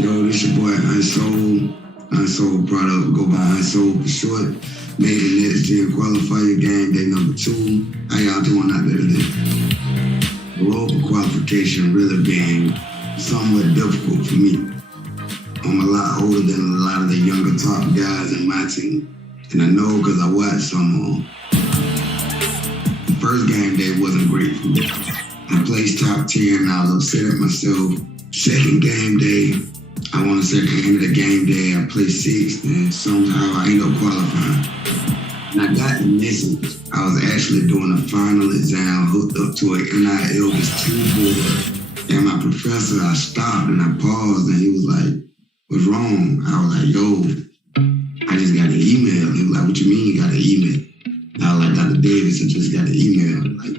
Yo, this your boy Unsold. Unsold product, go by Unsold for short. Made the next gen qualifier game day number 2. How y'all doing out there today? The road for qualification really being somewhat difficult for me. I'm a lot older than a lot of the younger top guys in my team. And I know because I watched some of them. The first game day wasn't great for me. I placed top 10 and I was upset at myself. Second game day, I want to say at the end of the game day, I placed 6th and somehow I ended up qualifying. And I got the message. I was actually doing a final exam hooked up to an NIL Elvis 2 board. And my professor, I stopped and I paused and he was like, "What's wrong?" I was like, "Yo, I just got an email." He was like, "What you mean you got an email?" And I was like, "Dr. Davis, I just got an email. Like,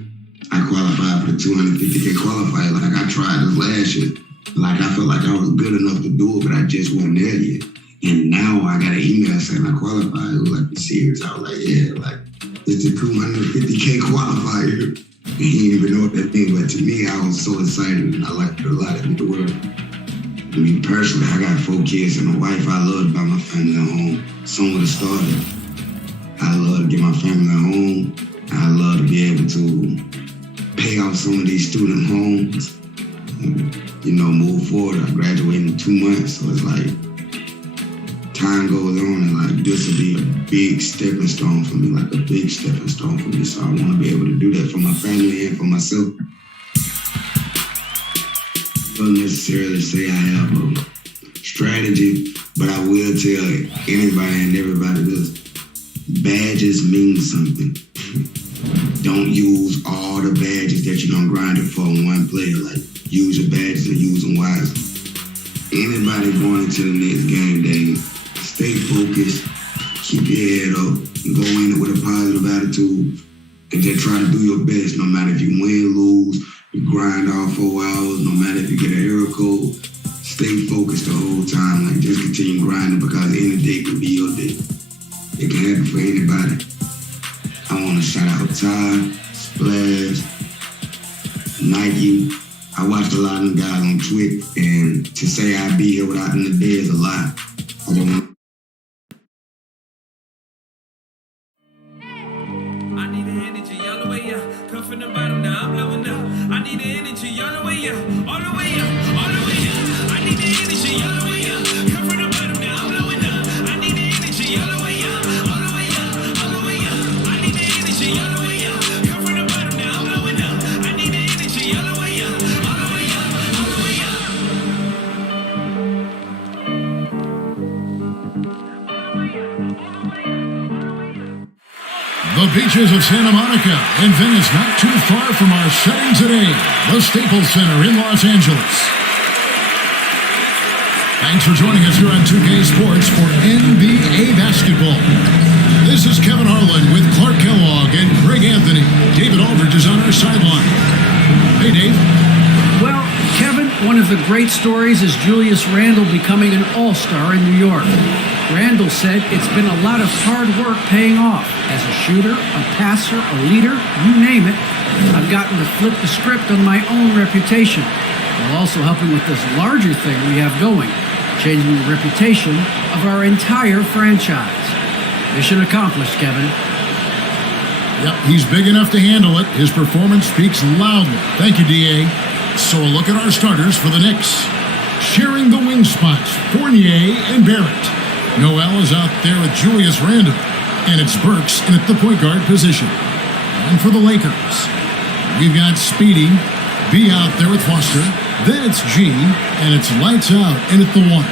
I qualified for the 250K qualifier. Like, I tried this last year. Like, I felt like I was good enough to do it, but I just wasn't there yet. And now I got an email saying I qualified." It was like, "You serious?" I was like, "Yeah, like, it's the 250K qualifier." And he didn't even know what that meant, but to me, I was so excited and I liked it a lot. It meant the world. I mean, personally, I got 4 kids and a wife. I love to buy my family a home. Some would have started. I love to get my family a home. I love to be able to pay off some of these student homes. And, you know, move forward. I graduate in 2 months, so it's like time goes on and like this will be a big stepping stone for me, like a big stepping stone for me. So I want to be able to do that for my family and for myself. I don't necessarily say I have a strategy, but I will tell anybody and everybody this. Badges mean something. Don't use all the badges that you don't grind it for in one player. Like, use your badges and use them wisely. Anybody going into the next game day, stay focused, keep your head up, and go in with a positive attitude, and just try to do your best. No matter if you win, lose, you grind all 4 hours, no matter if you get an error code, stay focused the whole time. Like, just continue grinding because any day could be your day. It can happen for anybody. I want to shout out Ty, Splash, Nike. I watched a lot of them guys on Twitch, and to say I'd be here without them today is a lie. I don't want. I need the energy all the way up. Come from the bottom, now I'm blowing up. I need the energy all the way up, all the way up, all the way up. I need the energy all the way up. Come from the bottom, now I'm blowing up. I need the energy all the way up, all the way up, all the way up. I need the energy all the way up. Come from the bottom, now I'm blowing up. I need the energy all the way up, all the way up, all the way up. The beaches of Santa Monica and Venice, not too far from our setting today, the Staples Center in Los Angeles. Thanks for joining us here on 2K Sports for NBA basketball. This is Kevin Harlan with Clark Kellogg and Greg Anthony. David Aldridge is on our sideline. Hey, Dave. Well, Kevin, one of the great stories is Julius Randle becoming an all-star in New York. Randle said it's been a lot of hard work paying off. As a shooter, a passer, a leader, you name it, I've gotten to flip the script on my own reputation, while also helping with this larger thing we have going, changing the reputation of our entire franchise. Mission accomplished, Kevin. Yep, he's big enough to handle it. His performance speaks loudly. Thank you, D.A. So a look at our starters for the Knicks. Sharing the wing spots, Fournier and Barrett. Noel is out there with Julius Randle, and it's Burks in at the point guard position. And for the Lakers, we've got Speedy, B out there with Foster, then it's G, and it's lights out in at the 1.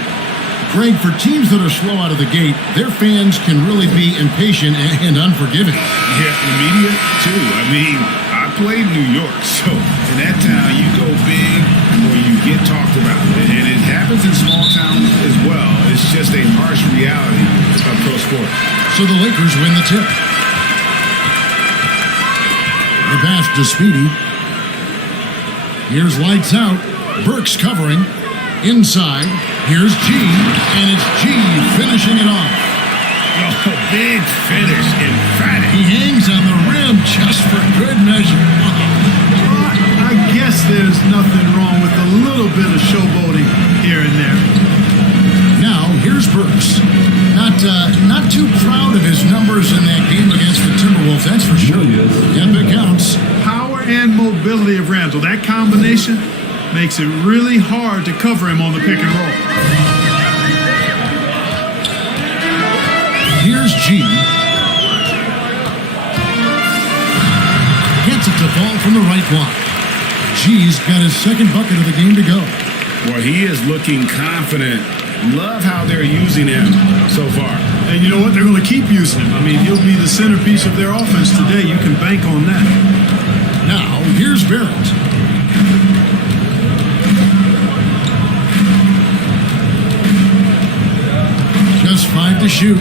Greg, for teams that are slow out of the gate, their fans can really be impatient and unforgiving. Yeah, the media, too. I mean, I played New York, so in that town, you go big or you get talked about. And it happens in small towns as well. It's just a harsh reality of pro sport. So the Lakers win the tip. The pass to Speedy. Here's lights out. Burks covering. Inside. Here's G. And it's G finishing it off. Oh, big finish. Emphatic. He hangs on the rim just for good measure. I guess there's nothing wrong with a little bit of showboating here and there. not too proud of his numbers in that game against the Timberwolves, that's for sure. Yep, it counts. Power and mobility of Randall. That combination makes it really hard to cover him on the pick and roll. Here's G. Gets it to fall from the right block. G's got his second bucket of the game to go. Well, he is looking confident. Love how they're using him so far. And you know what? They're going to keep using him. I mean, he'll be the centerpiece of their offense today. You can bank on that. Now, here's Barrett. Just 5 to shoot.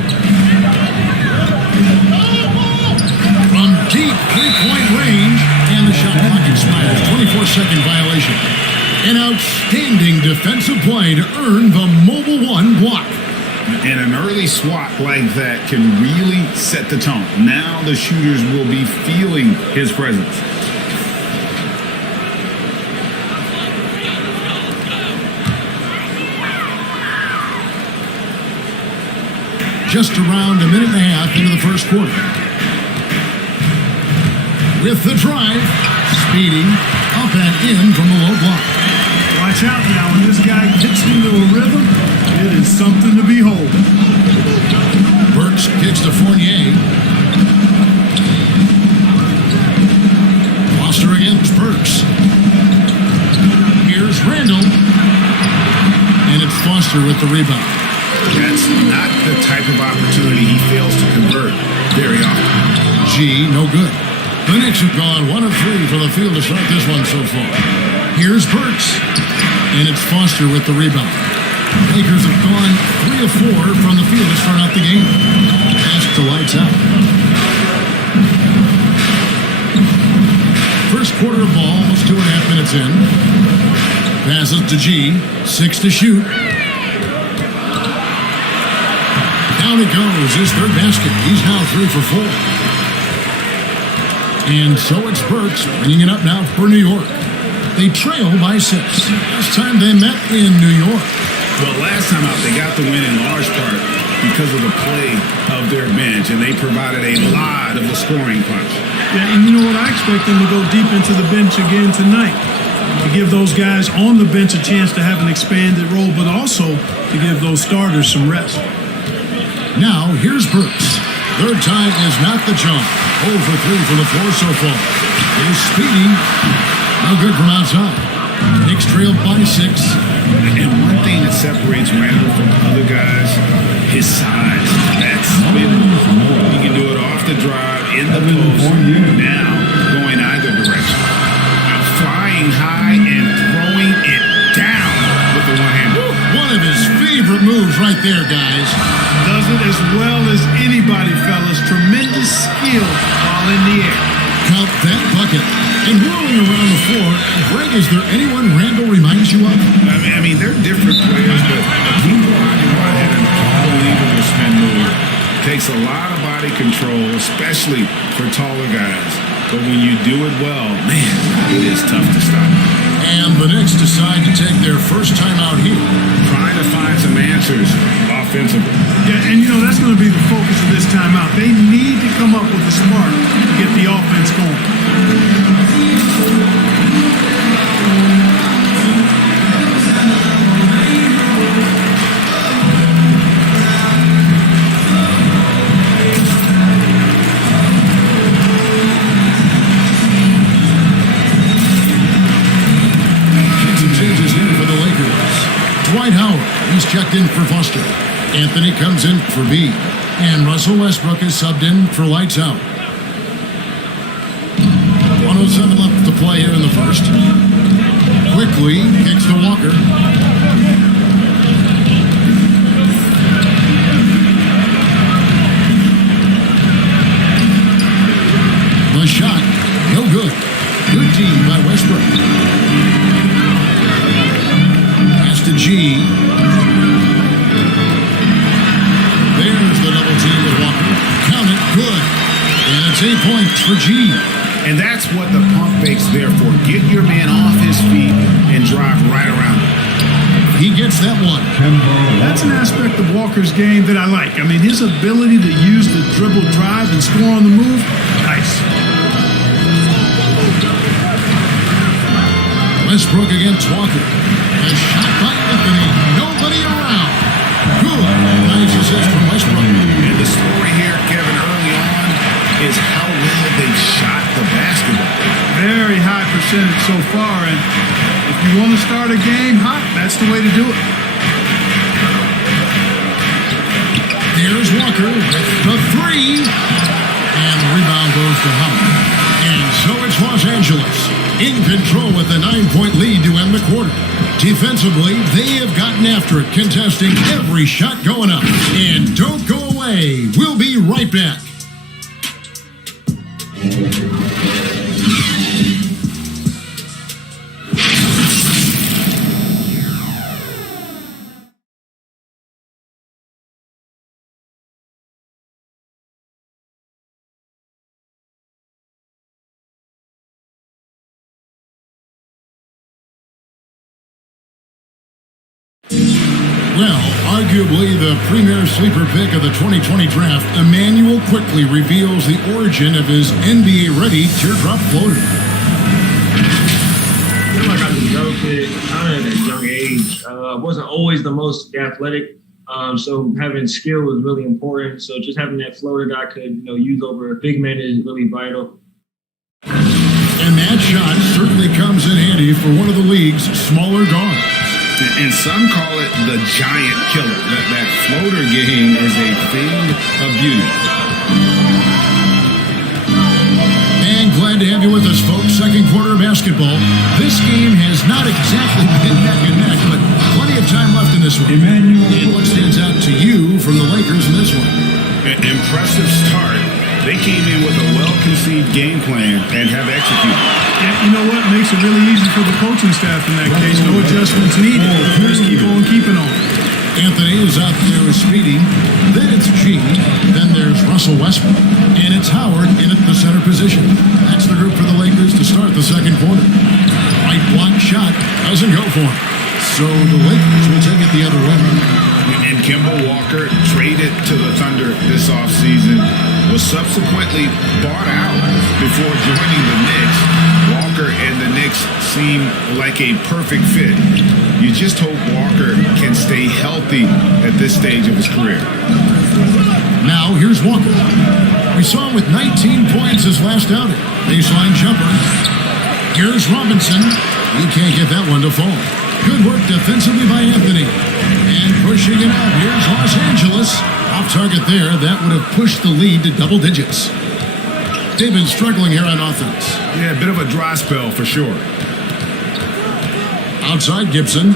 From deep three-point range, and the shot clock expires. 24-second violation. An outstanding defensive play to earn the Mobile One block. And an early swat like that can really set the tone. Now the shooters will be feeling his presence. Just around a minute and a half into the first quarter. With the drive, speeding up and in from the low block. Watch out now. When this guy gets into a rhythm, it is something to behold. Burks kicks to Fournier. Foster against Burks. Here's Randall. And it's Foster with the rebound. That's not the type of opportunity he fails to convert very often. G, no good. The Knicks have gone 1 of 3 for the field to start this one so far. Here's Burks. And it's Foster with the rebound. Lakers have gone 3 of 4 from the field to start out the game. Pass to lights out. First quarter of ball, almost 2.5 minutes in. Passes to G. 6 to shoot. Down it goes. His third basket. He's now 3 for 4. And so it's Burks bringing it up now for New York. They trail by 6. Last time they met in New York. Well, last time out, they got the win in large part because of the play of their bench, and they provided a lot of the scoring punch. Yeah, and you know what? I expect them to go deep into the bench again tonight to give those guys on the bench a chance to have an expanded role, but also to give those starters some rest. Now, here's Burks. Third time is not the charm. 0 for 3 from the floor so far. Here's Speedy. No good from outside. Knicks trail by 6. And one thing that separates Randall from other guys, his size. That spin move. He can do it off the drive, in the post, now going either direction. Flying high and throwing it down with the one hand. One of his favorite moves right there, guys. Does it as well as anybody, fellas. Tremendous skill while in the air. Count that bucket. And rolling around the floor, Greg, is there anyone Randall reminds you of? I mean, they're different players, but Hakeem Olajuwon had an unbelievable spin move. Takes a lot of body control, especially for taller guys. But when you do it well, man, it is tough to stop. And the Knicks decide to take their first time out here. Trying to find some answers offensively. Yeah, and you know, that's going to be the focus of this timeout. They need to come up with a spark to get the offense going. Dwight Howard, he's checked in for Foster. Anthony comes in for B. And Russell Westbrook is subbed in for lights out. 1:07 left to play here in the first. Quickly kicks to Walker. The shot, no good. Good team by Westbrook. Pass to G. There's the double team with Walker. Count it, good. And it's 8 points for G. And that's what the pump fake's there for. Get your man off his feet and drive right around him. He gets that one. That's an aspect of Walker's game that I like. I mean, his ability to use the dribble drive and score on the move, nice. Westbrook against Walker. A shot by Anthony. Nobody around. Good. Nice assist from Westbrook. And the story here, Kevin, early on is how well they shot the basketball. Very high percentage so far, and if you want to start a game hot, that's the way to do it. There's Walker with the three. And the rebound goes to Howard. And so it's Los Angeles in control with a 9-point lead to end the quarter. Defensively, they have gotten after it, contesting every shot going up. And don't go away. We'll be right back. Well, arguably the premier sleeper pick of the 2020 draft, Emmanuel quickly reveals the origin of his NBA-ready teardrop floater. I feel like I developed it kind of at a young age. I wasn't always the most athletic, so having skill was really important. So just having that floater that I could, use over a big man is really vital. And that shot certainly comes in handy for one of the league's smaller guards. And some call it the giant killer. That floater game is a thing of beauty. And glad to have you with us, folks. Second quarter of basketball. This game has not exactly been neck and neck, but plenty of time left in this one. And what stands out to you from the Lakers in this one? An impressive start. They came in with a well-conceived game plan and have executed. And you know what? Makes it really easy for the coaching staff in that case. No adjustments needed. Just keep on keeping on. Anthony is out there with Speedy. Then it's G. Then there's Russell Westbrook. And it's Howard in at the center position. That's the group for the Lakers to start the second quarter. Right block shot doesn't go for him. So the Lakers will take it the other way. And Kemba Walker, traded to the Thunder this offseason, was subsequently bought out before joining the Knicks. Walker and the Knicks seem like a perfect fit. You just hope Walker can stay healthy at this stage of his career. Now, here's Walker. We saw him with 19 points his last outing. Baseline jumper. Here's Robinson. He can't get that one to fall. Good work defensively by Anthony. And pushing it out. Here's Los Angeles. Off target there. That would have pushed the lead to double digits. They've been struggling here on offense. Yeah, a bit of a dry spell for sure. Outside Gibson.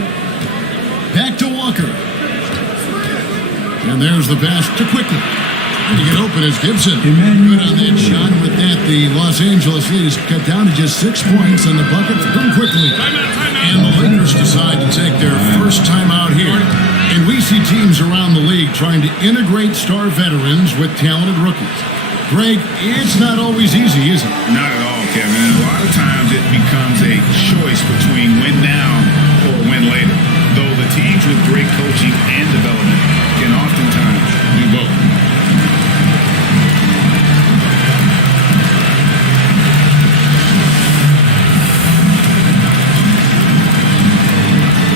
Back to Walker. And there's the pass to Quickly. Trying to get open is Gibson. Good on that shot. With that, the Los Angeles lead is cut down to just 6 points on the bucket from Quickly. And the Lakers decide to take their first time out here. And we see teams around the league trying to integrate star veterans with talented rookies. Greg, it's not always easy, is it? Not at all, Kevin. And a lot of times it becomes a choice between win now or win later. Though the teams with great coaching and development can oftentimes do both.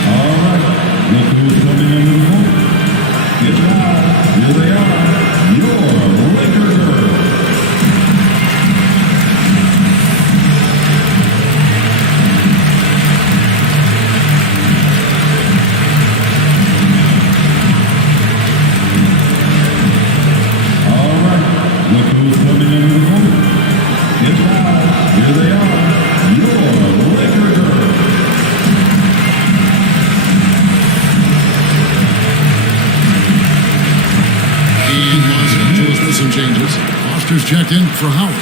All right, look who's coming in the court. Get loud. Here they are, your Lakers. Checked in for Howard.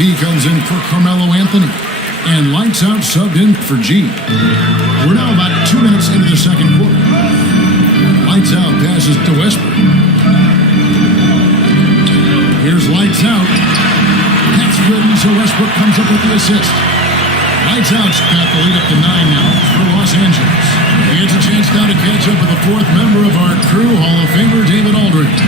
He comes in for Carmelo Anthony. And Lights Out subbed in for G. We're now about 2 minutes into the second quarter. Lights Out passes to Westbrook. Here's Lights Out. That's good, and so Westbrook comes up with the assist. Lights Out's got the lead up to 9 now for Los Angeles. He gets a chance to now to catch up with the fourth member of our crew, Hall of Famer David Aldridge.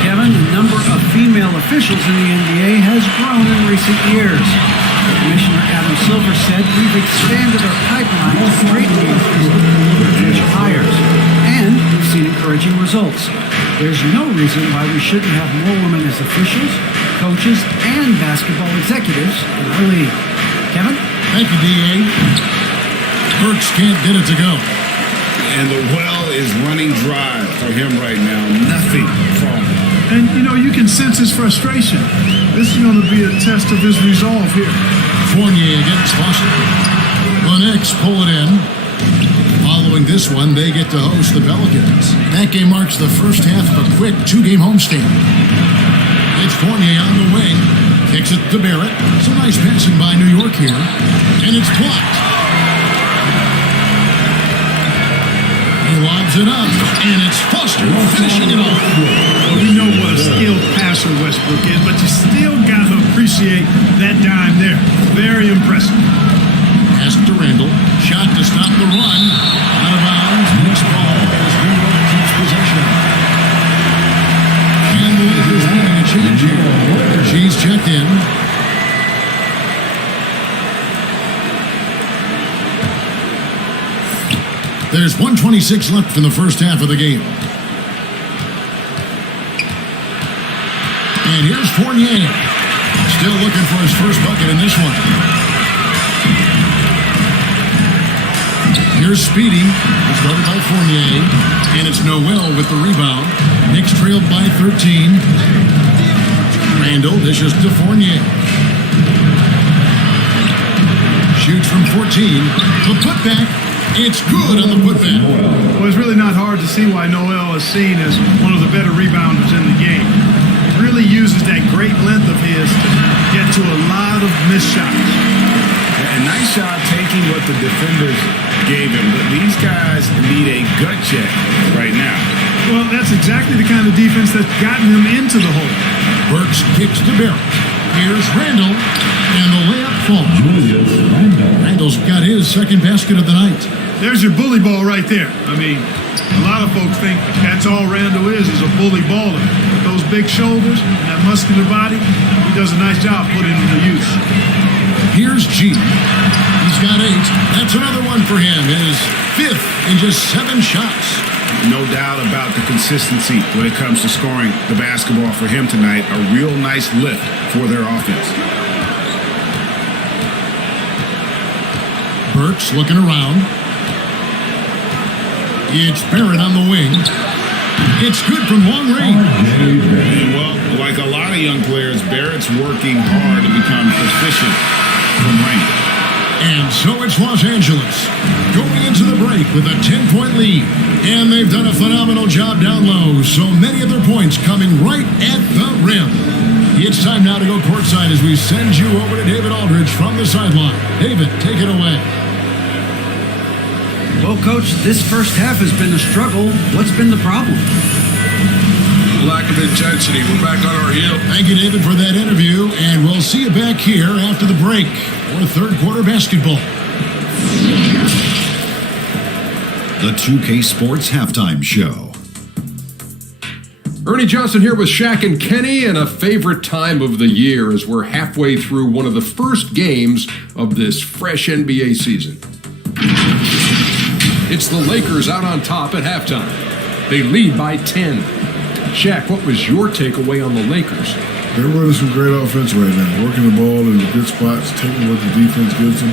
Kevin, the number of female officials in the NBA has grown in recent years. Commissioner Adam Silver said we've expanded our pipeline greatly with potential hires, and we've seen encouraging results. There's no reason why we shouldn't have more women as officials, coaches, and basketball executives in our league. Kevin? Thank you, D.A. Burks can't get it to go. And the well is running dry for him right now. Nothing falling. And, you can sense his frustration. This is going to be a test of his resolve here. Fournier against Foster. The Knicks pull it in. Following this one, they get to host the Pelicans. That game marks the first half of a quick two-game homestand. It's Fournier on the wing. Kicks it to Barrett. Some nice passing by New York here. And it's blocked. He lobs it up, and it's Foster finishing it off. Well, we know what a skilled passer Westbrook is, but you still got to appreciate that dime there. Very impressive. Pass to Randall. Shot to stop the run. Out of bounds. Next ball as New York keeps possession. And the Lakers making a change here. She's checked in. There's 1:26 left in the first half of the game. And here's Fournier. Still looking for his first bucket in this one. Here's Speedy. It's guarded by Fournier. And it's Noel with the rebound. Knicks trailed by 13. Randall dishes to Fournier. Shoots from 14. The putback. It's good on the putback. Well, it's really not hard to see why Noel is seen as one of the better rebounders in the game. He really uses that great length of his to get to a lot of missed shots. And nice shot taking what the defenders gave him. But these guys need a gut check right now. Well, that's exactly the kind of defense that's gotten him into the hole. Burks kicks to Barrett. Here's Randall. And the layup falls. Julius Randle. Randall's got his second basket of the night. There's your bully ball right there. I mean, a lot of folks think that's all Randall is a bully baller. With those big shoulders and that muscular body, he does a nice job putting him to use. Here's G. He's got 8. That's another one for him. His 5th in just 7 shots. No doubt about the consistency when it comes to scoring the basketball for him tonight. A real nice lift for their offense. Burks looking around. It's Barrett on the wing. It's good from long range. And well, like a lot of young players, Barrett's working hard to become proficient from range. And so it's Los Angeles going into the break with a 10-point lead. And they've done a phenomenal job down low. So many of their points coming right at the rim. It's time now to go courtside as we send you over to David Aldridge from the sideline. David, take it away. Well, Coach, this first half has been a struggle. What's been the problem? Lack of intensity. We're back on our heel. Thank you, David, for that interview. And we'll see you back here after the break for third quarter basketball. The 2K Sports Halftime Show. Ernie Johnson here with Shaq and Kenny, and a favorite time of the year as we're halfway through one of the first games of this fresh NBA season. It's the Lakers out on top at halftime. They lead by 10. Shaq, what was your takeaway on the Lakers? They're running some great offense right now, working the ball in the good spots, taking what the defense gives them,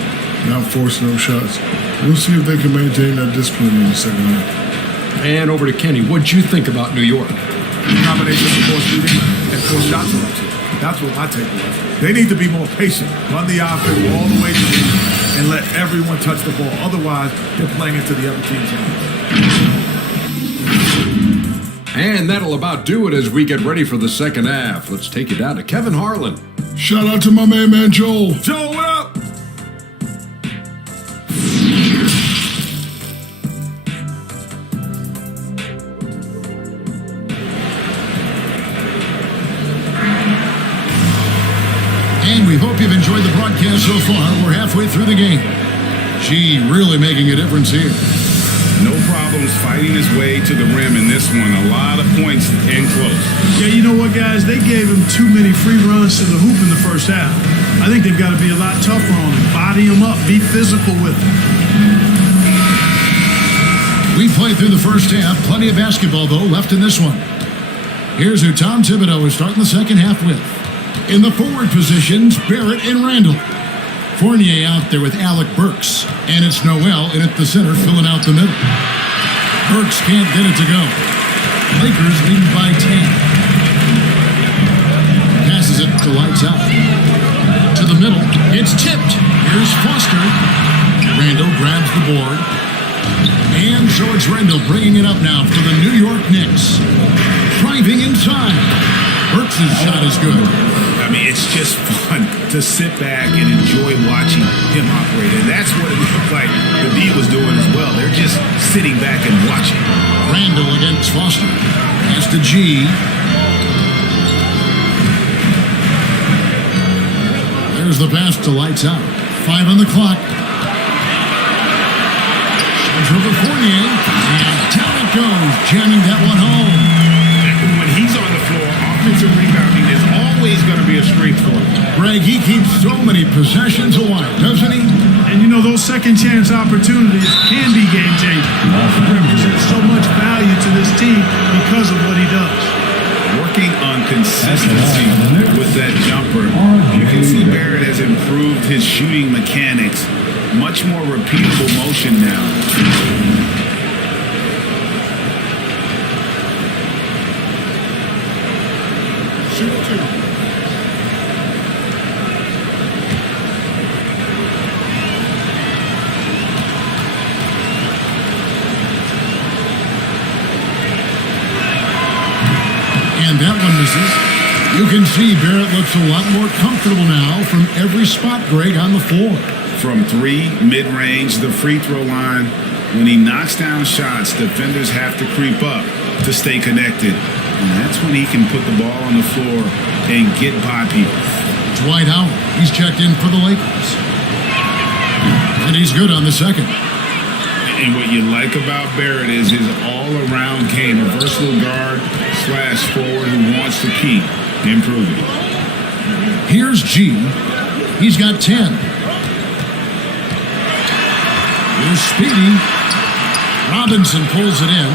not forcing those shots. We'll see if they can maintain that discipline in the second half. And over to Kenny. What'd you think about New York? Combination of force shooting and force shot selection. That's what my takeaway. They need to be more patient, run the offense all the way to the end, and let everyone touch the ball. Otherwise, they're playing into the other team's hands. And that'll about do it as we get ready for the second half. Let's take you down to Kevin Harlan. Shout out to my man Joel. Joel, what up? And we hope you've enjoyed the broadcast so far. We're halfway through the game. Gee, really making a difference here. No problem problems fighting his way to the rim in this one. A lot of points in close. Yeah, you know what, guys? They gave him too many free runs to the hoop in the first half. I think they've got to be a lot tougher on him. Body him up. Be physical with him. We played through the first half. Plenty of basketball, though, left in this one. Here's who Tom Thibodeau is starting the second half with. In the forward positions, Barrett and Randall. Fournier out there with Alec Burks. And it's Noel in at the center, filling out the middle. Burks can't get it to go. Lakers leading by 10. Passes it to Lights Out. To the middle. It's tipped. Here's Foster. Randall grabs the board. And George Randall bringing it up now for the New York Knicks. Driving inside. Burks' shot is good. I mean, it's just fun to sit back and enjoy watching him operate. And that's what it looked like the D was doing as well. They're just sitting back and watching. Randall against Foster. Pass to G. There's the pass to Lights Out. 5 on the clock. Over Fournier, and down it goes, jamming that one home. When he's on the floor, offensive rebounding is always going to be a strength for him. Greg, he keeps so many possessions alive, doesn't he? And you know, those second chance opportunities can be game changing. He represents so much value to this team because of what he does. Working on consistency with that jumper. You can see Barrett has improved his shooting mechanics. Much more repeatable motion now. And that one misses. You can see Barrett looks a lot more comfortable now from every spot, Greg, on the floor. From 3, mid-range, the free throw line. When he knocks down shots, defenders have to creep up to stay connected. And that's when he can put the ball on the floor and get by people. Dwight Howard, he's checked in for the Lakers. And he's good on the second. And what you like about Barrett is his all-around game. A versatile guard / forward who wants to keep improving. Here's G. He's got 10. Here's Speedy. Robinson pulls it in.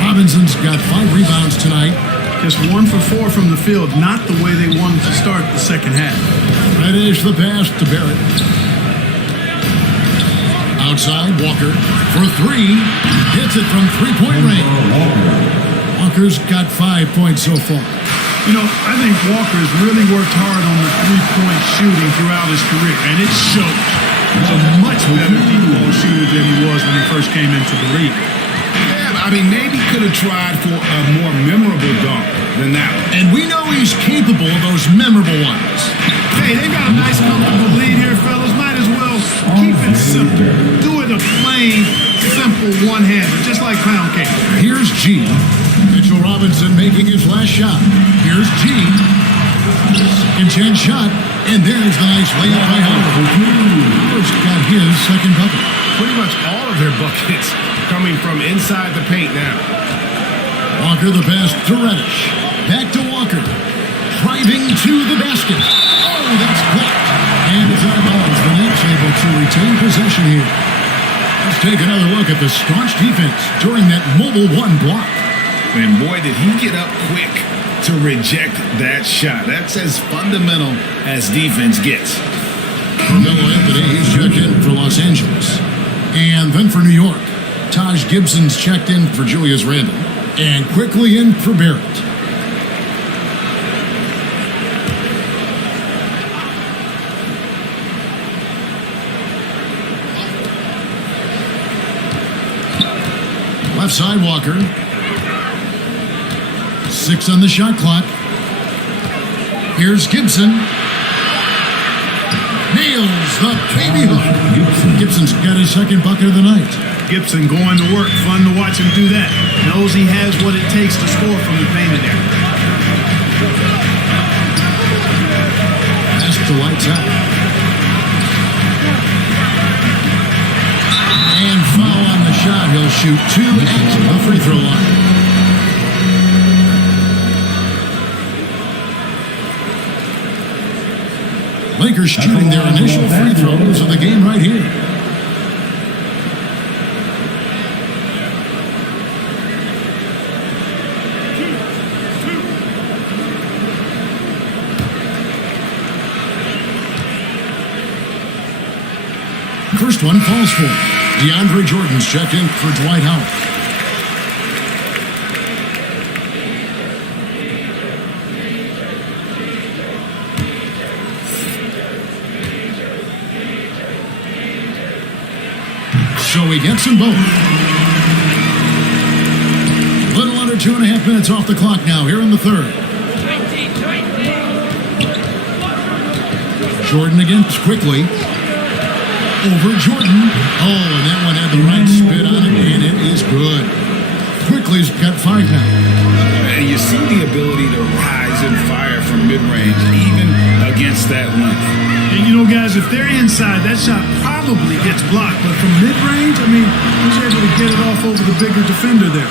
Robinson's got 5 rebounds tonight. Just 1 for 4 from the field, not the way they wanted to start the second half. Reddish the pass to Barrett. Outside, Walker for 3. Hits it from 3-point range. Walker's got 5 points so far. You know, I think Walker has really worked hard on the 3-point shooting throughout his career, and it shows. He's a much better deep ball shooter than he was when he first came into the league. Yeah, I mean, maybe could have tried for a more memorable dunk than that one. And we know he's capable of those memorable ones. Hey, they got a nice, comfortable lead here, fellas. Might as well keep it simple. Do it a plain, simple one-hander, just like pound cake. Here's G. Mitchell Robinson making his last shot. Here's G. Second chance shot. And there's the nice layup by Howard. Howard's got his second bucket. Pretty much all of their buckets coming from inside the paint now. Walker the pass to Reddish. Back to Walker. Driving to the basket. Oh, that's blocked. And it's out of bounds. The Knicks able to retain possession here. Let's take another look at the staunch defense during that Mobile 1 block. And boy, did he get up quick to reject that shot. That's as fundamental as defense gets. Carmelo Anthony, he's checked in for Los Angeles. And then for New York, Taj Gibson's checked in for Julius Randle. And quickly in for Barrett. Left side, Walker. 6 on the shot clock. Here's Gibson. Nails the baby hook. Gibson's got his second bucket of the night. Gibson going to work. Fun to watch him do that. Knows he has what it takes to score from the painted area. Pass to Lights Out. And foul on the shot. shot. He'll shoot 2 at the free throw line. Lakers shooting their initial free throws of the game right here. First one falls for DeAndre Jordan's checked in for Dwight Howard. So he gets them both. Little under 2.5 minutes off the clock now here in the third. Jordan again quickly. Over Jordan. Oh, and that one had the right spin on it, and it is good. Quickly's got 5 now. And you see the ability to rise and fire from mid-range, even against that length. And you know, guys, if they're inside, that shot probably gets blocked. But from mid-range, I mean, he's able to get it off over the bigger defender there.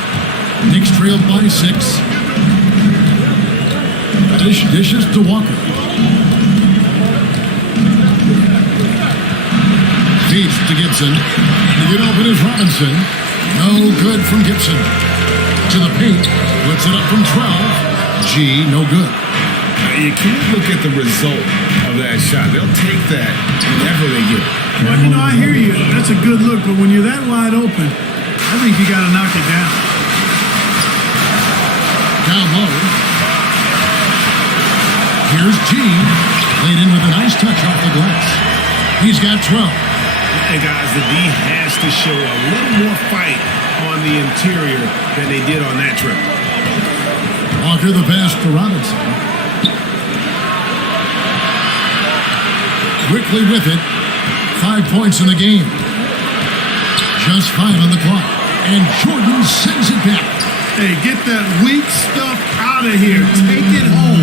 Knicks trailed by 6. Dishes to Walker. Feeds to Gibson. To get open is Robinson. No good from Gibson. To the paint. Puts it up from 12. G, no good. You can't look at the result of that shot. They'll take that whenever they get it. Well, you know, I hear you. That's a good look. But when you're that wide open, I think you got to knock it down. Down low. Here's G. Laid in with a nice touch off the glass. He's got 12. And guys, the D has to show a little more fight on the interior than they did on that trip. Walker the pass to Robinson. Quickly with it. 5 points in the game. Just 5 on the clock. And Jordan sends it back. Hey, get that weak stuff out of here. Take it home.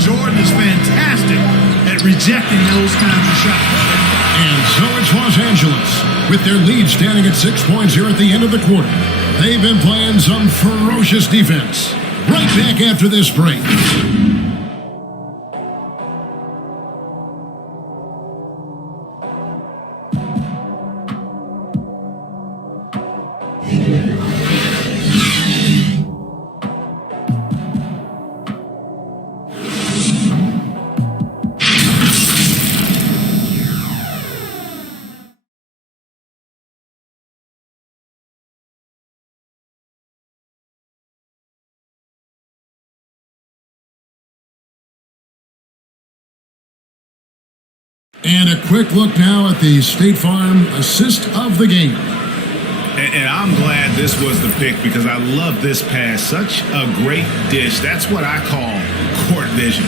Jordan is fantastic at rejecting those kinds of shots. And so it's Los Angeles, with their lead standing at 6 points here at the end of the quarter. They've been playing some ferocious defense. Right back after this break. And a quick look now at the State Farm assist of the game. And I'm glad this was the pick because I love this pass. Such a great dish. That's what I call court vision.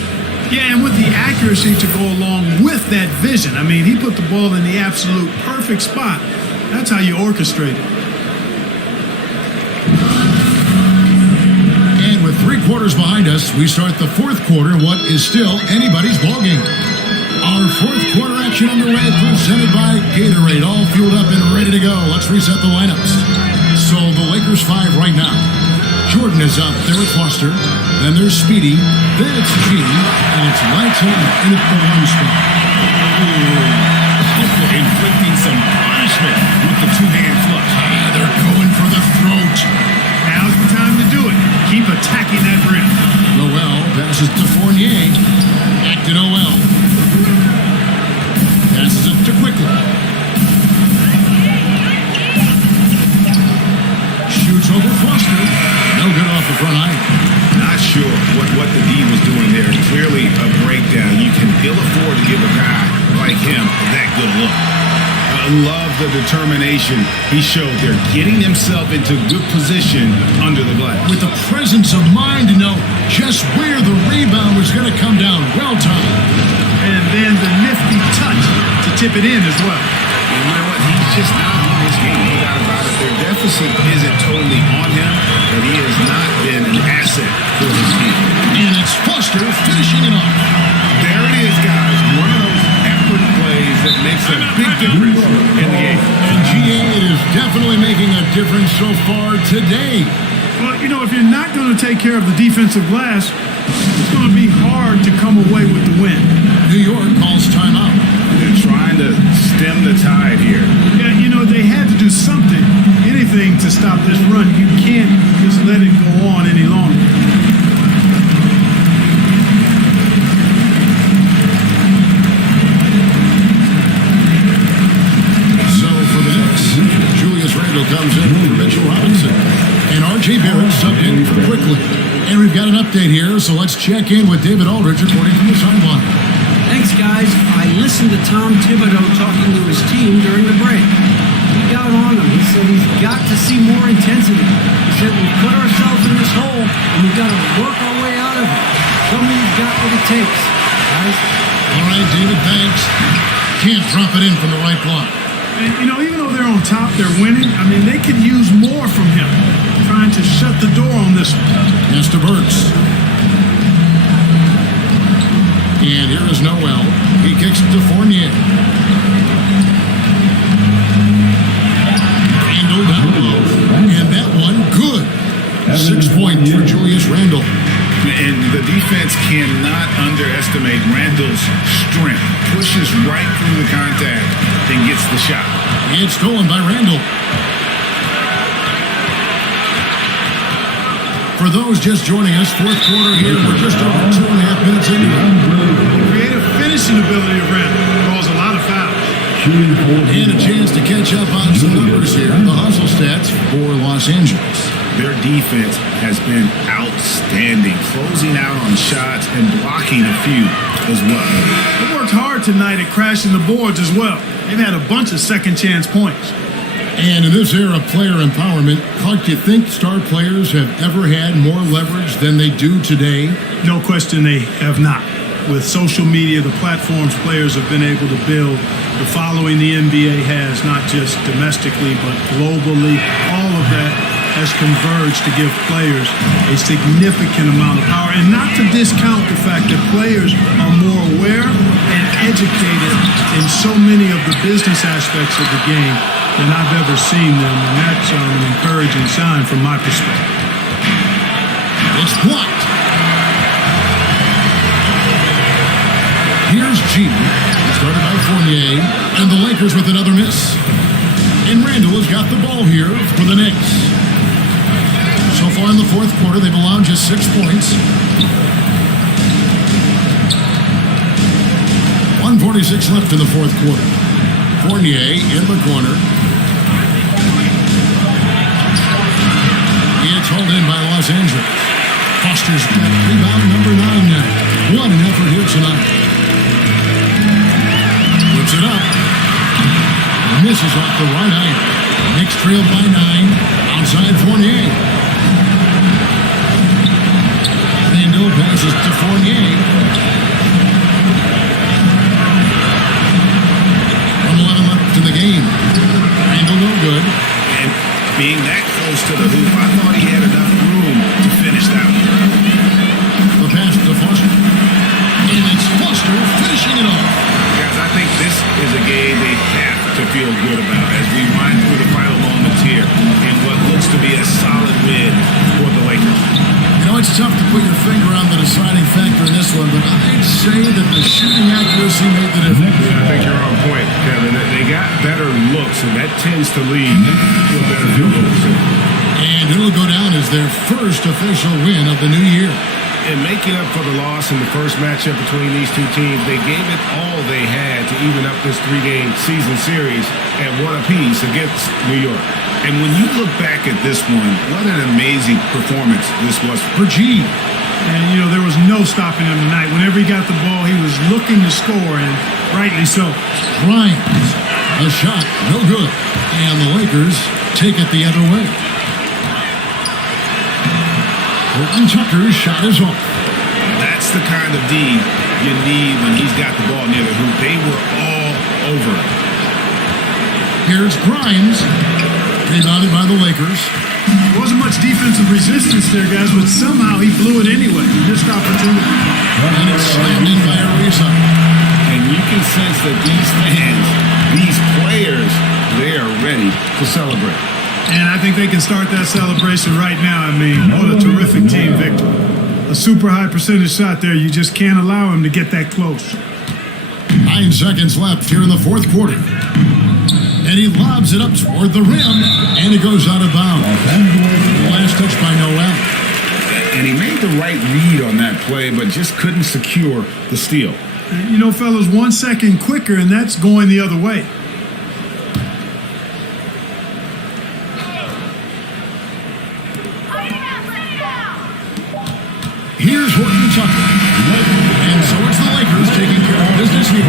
Yeah, and with the accuracy to go along with that vision. I mean, he put the ball in the absolute perfect spot. That's how you orchestrate it. And with 3 quarters behind us, we start the 4th quarter in what is still anybody's ballgame. Our 4th quarter action underway, presented by Gatorade. All fueled up and ready to go. Let's reset the lineups. So the Lakers 5 right now. Jordan is up there with Foster. Then there's Speedy. Then it's G. And it's lights on in at the 1 spot. Inflicting some punishment with the 2-hand flush. They're going for the throat. Now's the time to do it. Keep attacking that rim. Noel passes to Fournier. Back to Noel. Passes it to Quickly. Shoots over Foster. No good off the front iron. Not sure what the D was doing there. Clearly a breakdown. You can ill afford to give a guy like him that good look. I love the determination he showed there, getting himself into good position under the glass. With the presence of mind to know just where the rebound was going to come down. Well timed. And then the nifty touch to tip it in as well. And you know what? He's just not in this game. No doubt about it. Their deficit isn't totally on him, but he has not been an asset for this team. And it's Foster finishing it off. There it is, guys. One of those effort plays that makes a big difference in the game. And GA, it is definitely making a difference so far today. Well, if you're not going to take care of the defensive glass, it's going to be hard to come away with the win. New York calls timeout. They're trying to stem the tide here. Yeah, they had to do something, anything to stop this run. You can't just let it go on any longer. So for the Knicks, Julius Randle comes in for Mitchell Robinson. And R.J. Barrett subbed in quickly. And we've got an update here, so let's check in with David Aldridge reporting from the sideline. Thanks, guys. I listened to Tom Thibodeau talking to his team during the break. He got on him. He said he's got to see more intensity. He said we've put ourselves in this hole, and we've got to work our way out of it. Show me you've got what it takes, guys. All right, David, thanks. Can't drop it in from the right block. And, even though they're on top, they're winning. I mean, they could use more from him. Trying to shut the door on this one. Yes, to Burks. And here is Noel. He kicks it to Fournier. Randle down low. And that one, good. 6 points for Julius Randle. And the defense cannot underestimate Randle's strength. Pushes right through the contact and gets the shot. It's stolen by Randle. For those just joining us, fourth quarter here. We're just over 2.5 minutes into it. The creative finishing ability of Randle draws a lot of fouls. And a chance to catch up on some numbers here. The hustle stats for Los Angeles. Their defense has been outstanding, closing out on shots and blocking a few as well. They worked hard tonight at crashing the boards as well. They've had a bunch of second chance points. And in this era of player empowerment, Clark, do you think star players have ever had more leverage than they do today? No question they have not. With social media, the platforms players have been able to build, the following the NBA has, not just domestically, but globally, all of that has converged to give players a significant amount of power. And not to discount the fact that players are more aware and educated in so many of the business aspects of the game than I've ever seen them. And that's an encouraging sign from my perspective. It's blocked. Here's G. Started by Fournier. And the Lakers with another miss. And Randle has got the ball here for the Knicks. So far in the fourth quarter, they've allowed just 6 points. 1:46 left in the fourth quarter. Fournier in the corner. It's hauled in by Los Angeles. Foster's got rebound number 9 now. What an effort here tonight. Puts it up. Misses off the right iron. Knicks trailed by 9. Outside Fournier. Randle passes to Fournier. 1:11 left in the game. Randle no good. And being that close to the hoop, I thought he had enough room to finish that one. The pass to Foster. And it's Foster finishing it off. Guys, I think this is a game they have to feel good about as we wind through the final moments here in what looks to be a solid win for the Lakers. It's tough to put your finger on the deciding factor in this one, but I'd say that the shooting accuracy made the difference. I think you're on point, Kevin. They got better looks, and that tends to lead to a better field goal percentage. And it'll go down as their first official win of the new year. And making up for the loss in the first matchup between these two teams, they gave it all they had to even up this 3-game season series at one apiece against New York. And when you look back at this one, what an amazing performance this was for G. And, there was no stopping him tonight. Whenever he got the ball, he was looking to score, and rightly so. Grimes, a shot, no good. And the Lakers take it the other way. Horton Tucker's shot is off. That's the kind of D you need when he's got the ball near the hoop. They were all over it. Here's Grimes. Rebounded by the Lakers. There wasn't much defensive resistance there, guys, but somehow he blew it anyway. Missed opportunity. And it's slammed in by Ariza. And you can sense that these fans, these players, they are ready to celebrate. And I think they can start that celebration right now. I mean, what a terrific team victory. A super high percentage shot there. You just can't allow him to get that close. 9 seconds left here in the fourth quarter. And he lobs it up toward the rim, and it goes out of bounds. Last touch by Noel. And he made the right read on that play, but just couldn't secure the steal. You know, fellas, 1 second quicker, and that's going the other way. Here's Horton Tucker. And so it's the Lakers taking care of business here.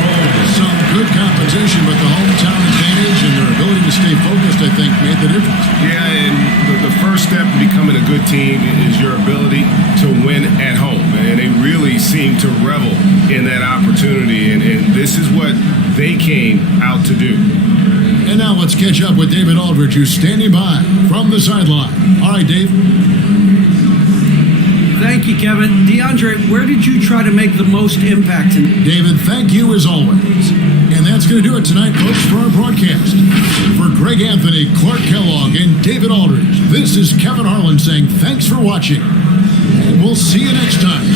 Some good competition, but the hometown advantage and their ability to stay focused, I think, made the difference. Yeah, and the first step in becoming a good team is your ability to win at home. And they really seem to revel in that opportunity. And this is what they came out to do. And now let's catch up with David Aldridge, who's standing by from the sideline. All right, Dave. Thank you, Kevin. DeAndre, where did you try to make the most impact? David, thank you as always. And that's going to do it tonight, folks, for our broadcast. For Greg Anthony, Clark Kellogg, and David Aldridge, this is Kevin Harlan saying thanks for watching. And we'll see you next time.